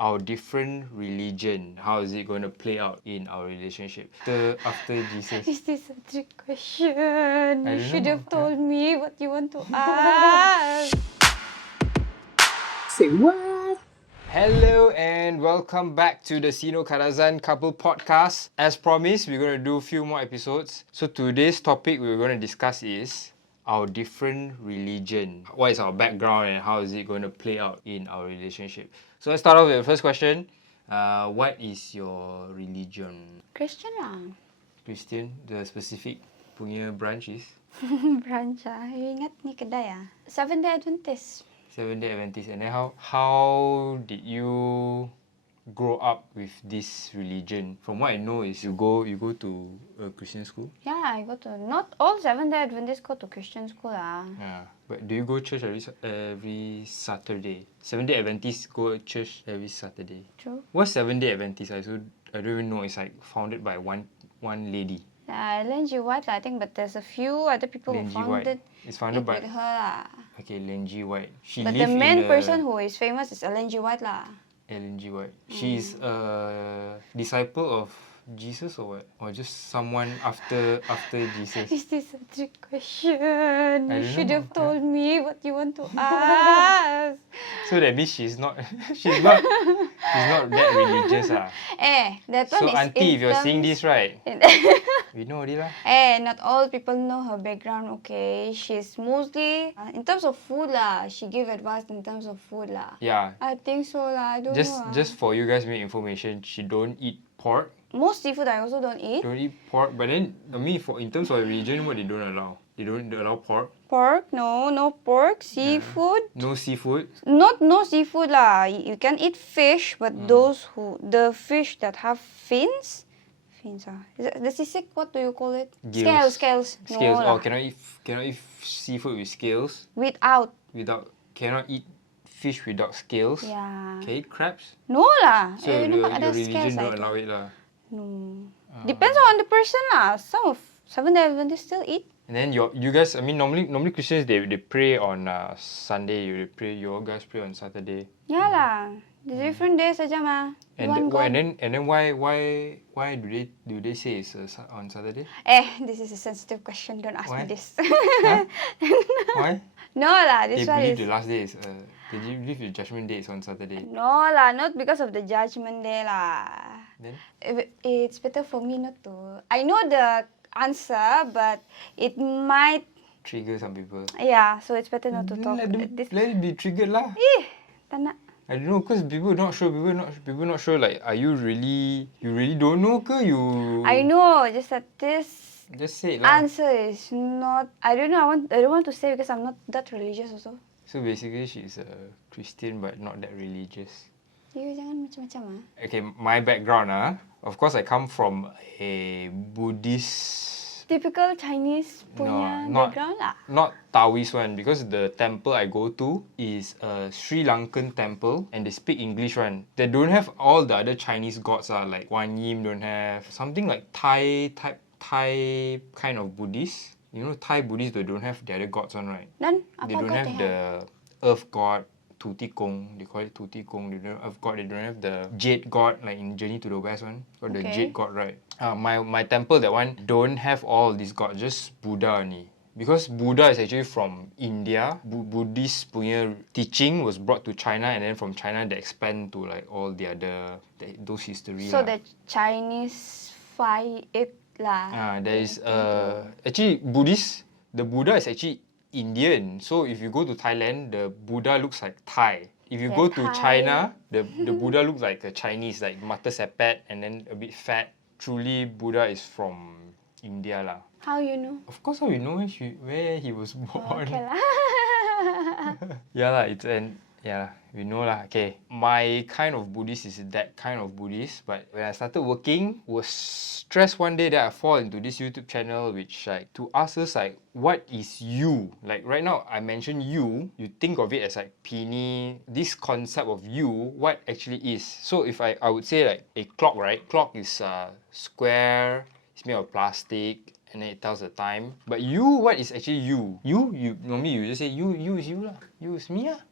our different religion, how is it going to play out in our relationship after Jesus? Is this a trick question? You should have told me what you want to ask. Say what? Hello and welcome back to the Sino-Kadazan Couple Podcast. As promised, we're going to do a few more episodes. So today's topic we're going to discuss is our different religion. What is our background and how is it going to play out in our relationship? So let's start off with the first question. What is your religion? Christian lah. Christian, the specific punya branch is? Branch ah. You ingat ni kedai ah? Seventh-day Adventist. Seventh-day Adventist. And then how did you grow up with this religion? From what I know is you go to a Christian school? Yeah, I go to... Not all Seventh-day Adventists go to Christian school lah. Yeah. But do you go church every Saturday? Seventh-day Adventists go to church every Saturday. True. What's Seventh-day Adventist? I don't even know. It's like founded by one lady. Ellen G. White lah, I think, but there's a few other people who founded It's founded by... with her lah. Okay, Ellen G. White. But the main person who is famous is Ellen G. White lah. Ellen G. White. She's a disciple of Jesus or what? Or just someone after Jesus? Is this a trick question? You should have told me what you want to ask. So that means she's not that religious ah. That one so is auntie, if you're seeing this right, we know already lah. Not all people know her background, okay? She's mostly, in terms of food lah, she give advice in terms of food lah. Yeah. I think so lah, I don't know. Just for you guys make information, she don't eat pork. Most seafood I also don't eat. Don't eat pork, but then, in terms of religion, what they don't allow? They don't allow pork? Pork? No pork. Seafood? No seafood? Not no seafood lah. You can eat fish, but the fish that have fins ah. The sisig, what do you call it? Gills. Scales. Scales. No, cannot eat seafood with scales? Cannot eat fish without scales? Yeah. Can eat crabs? No lah. So your religion don't allow it lah? No. Depends on the person lah. Some of Seventh-day Adventists still eat. And then you guys, normally Christians they pray on Sunday. You guys pray on Saturday. Yeah lah. The different days saja mah. And then why do they say it's on Saturday? This is a sensitive question. Don't ask me this. Huh? Why? No lah. This they one believe is... the last day is they believe the judgment day is on Saturday. No lah. Not because of the judgment day lah. Then? It's better for me not to. I know the answer, but it might trigger some people. Yeah, so it's better not to talk. Let it be triggered lah. Tak nak. I don't know, because people not sure. People not sure. Like, are you really don't know ke you? I know, just that this just say lah. answer is not. I don't know. I don't want to say because I'm not that religious also. So basically, she's a Christian but not that religious. You jangan macam-macam ah. Okay, my background of course I come from a Buddhist. Typical Chinese punya background lah. Not Taoist one, because the temple I go to is a Sri Lankan temple and they speak English one. They don't have all the other Chinese gods like Guan Yin don't have. Something like Thai kind of Buddhist. You know, Thai Buddhists, they don't have the other gods one, right? Then, they don't have the earth god, Tuti Kong. They call it Tuti Kong. They don't have earth god. They don't have the jade god like in Journey to the West one. Got the jade god, right? My temple, that one, don't have all these gods. Just Buddha only. Because Buddha is actually from India. Buddhist punya teaching was brought to China, and then from China they expand to like all the other those history. So the Chinese it lah. There is actually Buddhist. The Buddha is actually Indian. So if you go to Thailand, the Buddha looks like Thai. If you go to China, the Buddha looks like a Chinese, like mata sepet and then a bit fat. Truly, Buddha is from India lah. How you know? Of course, how you know where he was born. Okay lah. We know lah. Okay, my kind of Buddhist is that kind of Buddhist. But when I started working, was stressed one day that I fall into this YouTube channel, which like to ask us like, what is you? Like right now, I mentioned you think of it as like Pini. This concept of you, what actually is? So if I would say like a clock, right? Clock is square. It's made of plastic. And then it tells the time. But you, what is actually you? You normally you just say you is you lah. You is me lah.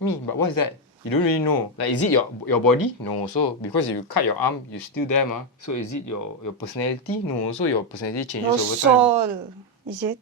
Me. But what's that? You don't really know. Like, is it your body? No. So because if you cut your arm, you're still there, ma. So is it your personality? No. So your personality changes Your over time. soul, is it?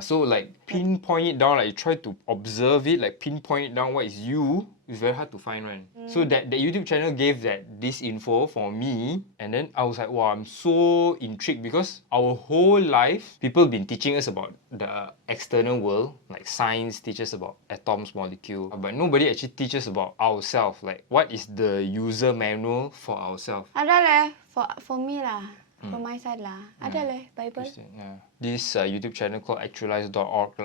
So like pinpoint it down, like you try to observe it, like pinpoint it down what is you, it's very hard to find, right? So that the YouTube channel gave this info for me, and then I was like, wow, I'm so intrigued because our whole life, people have been teaching us about the external world, like science teaches about atoms, molecule, but nobody actually teaches about ourselves, like what is the user manual for ourselves. Ada leh, for me lah. From my side lah. Ada leh, Bible. Yeah. This YouTube channel called actualize.org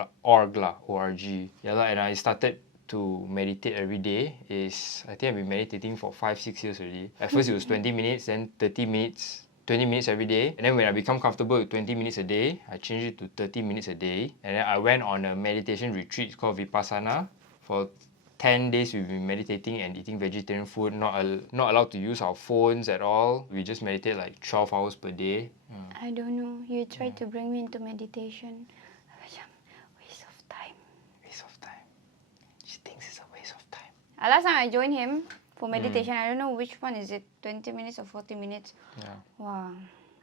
lah, O-R-G. Yeah lah, and I started to meditate every day. I think I've been meditating for 5-6 years already. At first it was 20 minutes, then 30 minutes, 20 minutes every day. And then when I become comfortable with 20 minutes a day, I changed it to 30 minutes a day. And then I went on a meditation retreat called Vipassana. For 10 days we've been meditating and eating vegetarian food, not allowed to use our phones at all. We just meditate like 12 hours per day. I don't know. You tried to bring me into meditation. Macam waste of time. Waste of time. She thinks it's a waste of time. Last time I joined him for meditation, I don't know which one is it, 20 minutes or 40 minutes. Yeah. Wow.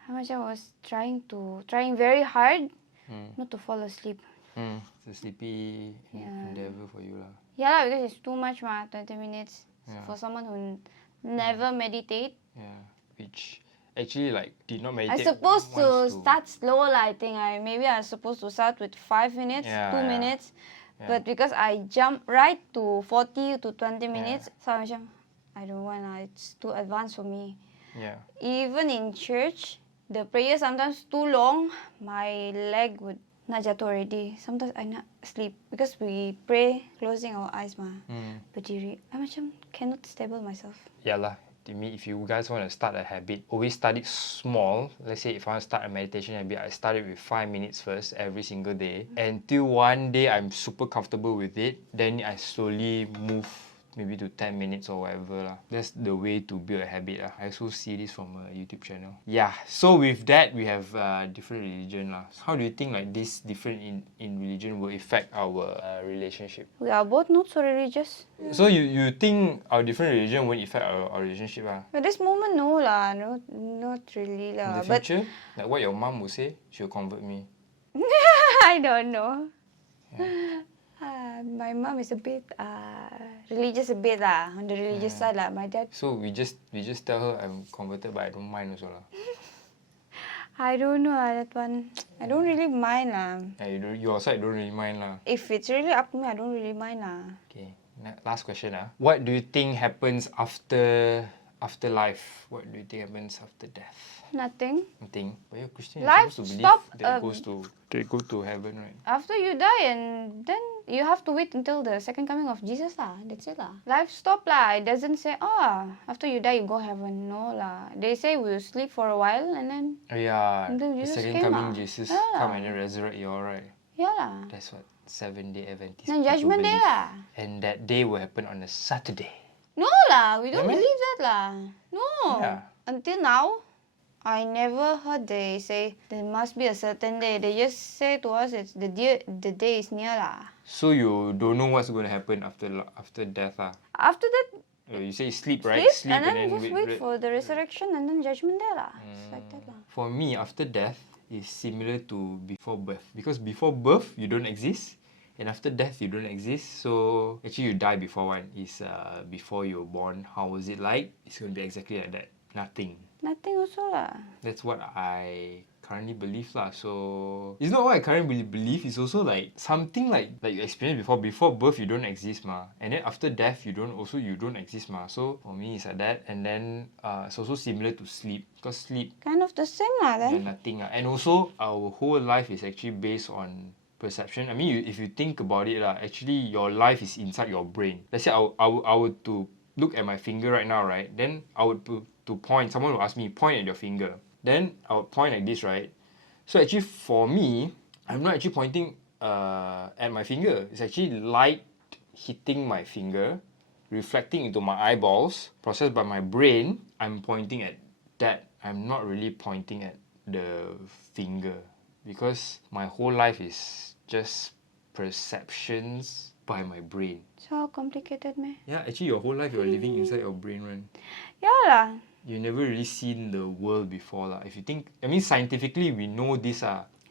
How much I was trying very hard not to fall asleep. It's a sleepy endeavor for you lah. Yeah lah, because it's too much 20 minutes Yeah. for someone who never meditate. Yeah, which actually like did not I meditate. supposed to wants start slow lah, I think. Maybe I was supposed to start with 5 minutes, Yeah, 2 yeah. minutes. Yeah. But because I jumped right to 40 to 20 minutes, so I macam, I don't want lah, it's too advanced for me. Yeah. Even in church, the prayer sometimes too long, my leg would not jatuh already. Sometimes I not sleep because we pray closing our eyes mah. Berdiri. I macam cannot stable myself. Yeah lah. To me, if you guys want to start a habit, always start it small. Let's say if I want to start a meditation habit, I start it with 5 minutes first every single day. Until one day I'm super comfortable with it, then I slowly move maybe to 10 minutes or whatever lah. That's the way to build a habit lah. I also see this from a YouTube channel. Yeah, so with that, we have different religion lah. How do you think like this different in religion will affect our relationship? We are both not so religious. So you think our different religion won't affect our relationship lah? At this moment, no lah. No, not really In lah. the future, like what your mom will say, she'll convert me. I don't know. My mom is a bit religious a bit lah, on the religious side lah. My dad, So we just tell her I'm converted, but I don't mind also lah. I don't know lah, that one. I don't really mind lah. Your side don't really mind lah. If it's really up to me, I don't really mind lah. Okay, last question ah. What do you think happens after life? What do you think happens after death? Nothing. Nothing. But you're Christian, Life you're supposed to stop, believe they go to heaven, right? After you die, and then you have to wait until the second coming of Jesus lah. That's it lah. Life stop lah. It doesn't say, after you die, you go heaven. No lah. They say we'll sleep for a while and then, Oh yeah, Until the Jesus second came coming lah. Jesus Yeah. come and then resurrect you, all right? yeah lah. That's what Seventh-day Adventist Then people judgment day believe. lah. And that day will happen on a Saturday. No lah, we don't Really? believe that lah. No. Yeah. Until now, I never heard they say there must be a certain day. They just say to us it's the day is near lah. So you don't know what's going to happen after death lah. After that, You say sleep, right? sleep and then just wait for the resurrection and then judgment day lah. It's like that lah. For me, after death is similar to before birth. Because before birth, you don't exist. And after death, you don't exist. So actually, you die before one. Is before you're born. How was it like? It's going to be exactly like that. Nothing. Nothing also lah. That's what I currently believe lah. So it's not what I currently believe. It's also like something like you experienced before. Before birth, you don't exist ma. And then after death, you don't exist ma. So for me, it's like that. And then it's also similar to sleep. Because sleep, Kind of the same lah then. nothing lah. And also our whole life is actually based on perception. I mean, if you think about it lah, actually your life is inside your brain. Let's say I would to look at my finger right now, right? Then I would to point. Someone will ask me, point at your finger. Then I would point like this, right? So actually for me, I'm not actually pointing at my finger. It's actually light hitting my finger, reflecting into my eyeballs, processed by my brain. I'm pointing at that. I'm not really pointing at the finger because my whole life is just perceptions by my brain. So complicated, meh? Yeah, actually your whole life you're living inside your brain, right? Yeah lah. You never really seen the world before lah. If you think, I mean scientifically we know this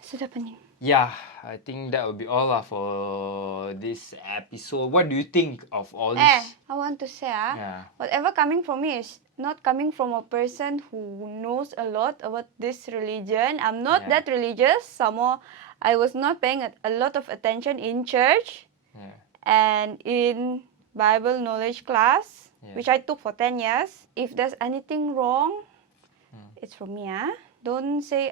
Sudah pening. Yeah, I think that will be all lah for this episode. What do you think of all this? I want to say Yeah. whatever coming from me is not coming from a person who knows a lot about this religion. I'm not Yeah. that religious. Some more, I was not paying a lot of attention in church Yeah. and in Bible knowledge class, Yeah. which I took for 10 years. If there's anything wrong, it's from me. Don't say,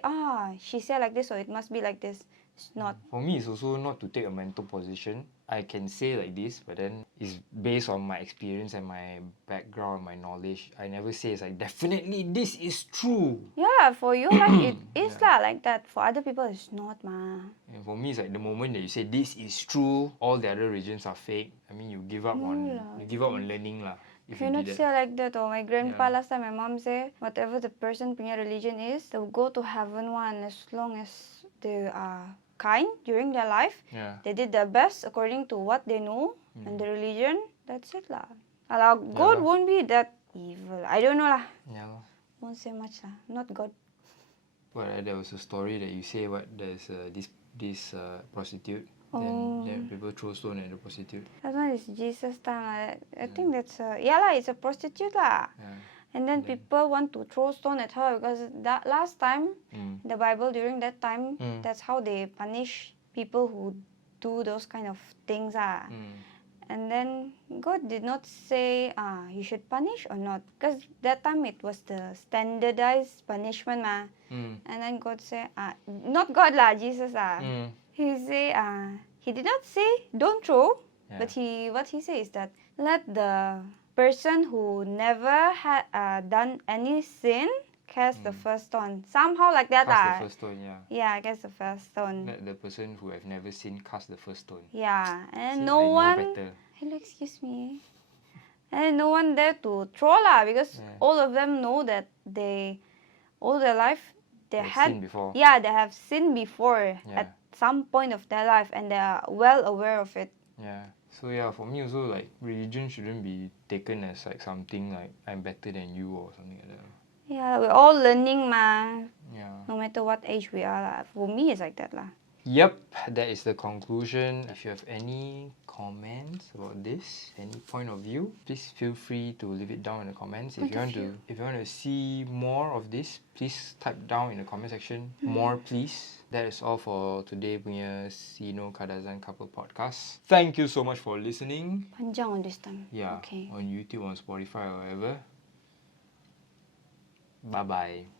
she said like this, so it must be like this. It's not. For me, it's also not to take a mental position. I can say like this, but then it's based on my experience and my background, my knowledge. I never say it's like, definitely this is true. Yeah, for you, like, it is like that. For other people, it's not, ma. And for me, it's like the moment that you say this is true, all the other religions are fake. I mean, you give up on learning lah. If you Cannot did say that. like that. Oh, my grandpa last time, my mom say, whatever the person punya religion is, they'll go to heaven one as long as they are kind during their life. Yeah. They did their best according to what they know and the religion. That's it lah. Allah, God won't be that evil. I don't know lah. Yeah. Won't say much lah. Not God. But there was a story that you say there's this prostitute. Then people throw stone at the prostitute. That one is Jesus time lah. I think that's it's a prostitute lah. Yeah. And then people want to throw stone at her because that last time, the Bible during that time, that's how they punish people who do those kind of things. And then God did not say you should punish or not, because that time it was the standardized punishment ma. And then God said, not God lah, Jesus lah. He say, he did not say don't throw, but what he said is that let the person who never had done any sin cast the first stone. Somehow like that Cast the first stone, yeah. Yeah, cast the first stone. Let the person who have never sinned cast the first stone. Yeah, and See, no I know one. better. Hello, excuse me. And no one there to throw lah, because all of them know that all their life they They've had sinned before. Yeah, they have sinned before Yeah. at some point of their life, and they are well aware of it. Yeah. So yeah, for me also, like, religion shouldn't be taken as like something like I'm better than you or something like that. Yeah, we're all learning ma. Yeah. No matter what age we are lah. For me, it's like that lah. Yep, that is the conclusion. If you have any comments about this, any point of view, please feel free to leave it down in the comments. If you want to see more of this, please type down in the comment section. More, please. That is all for today punya Sino-Kadazan Couple Podcast. Thank you so much for listening. Panjang on this time. Yeah, Okay. on YouTube, on Spotify, or wherever. Bye-bye.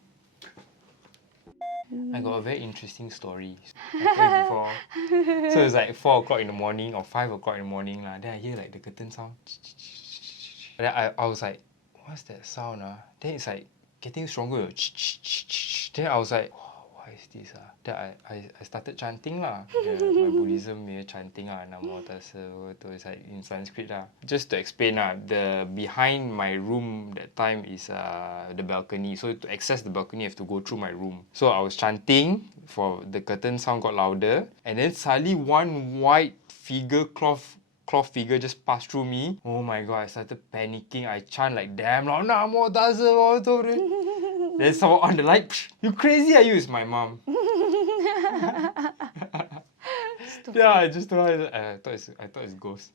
I got a very interesting story. I told you before. So it's like 4 o'clock in the morning or 5 o'clock in the morning lah. Then I hear like the curtain sound. Then I was like, what's that sound? Then it's like getting stronger. Then I was like, what is this? Then I started chanting lah. My Buddhism chanting lah. Namo tassa bhagavato. It's like in Sanskrit lah. Just to explain the behind my room that time is the balcony. So to access the balcony, I have to go through my room. So I was chanting, for the curtain sound got louder, and then suddenly one white figure, cloth figure just passed through me. Oh my god, I started panicking. I chant like damn loud, Namo tassa bhagavato. Then someone on the light, you crazy are you? It's my mom. Yeah, I just thought I thought it's ghost.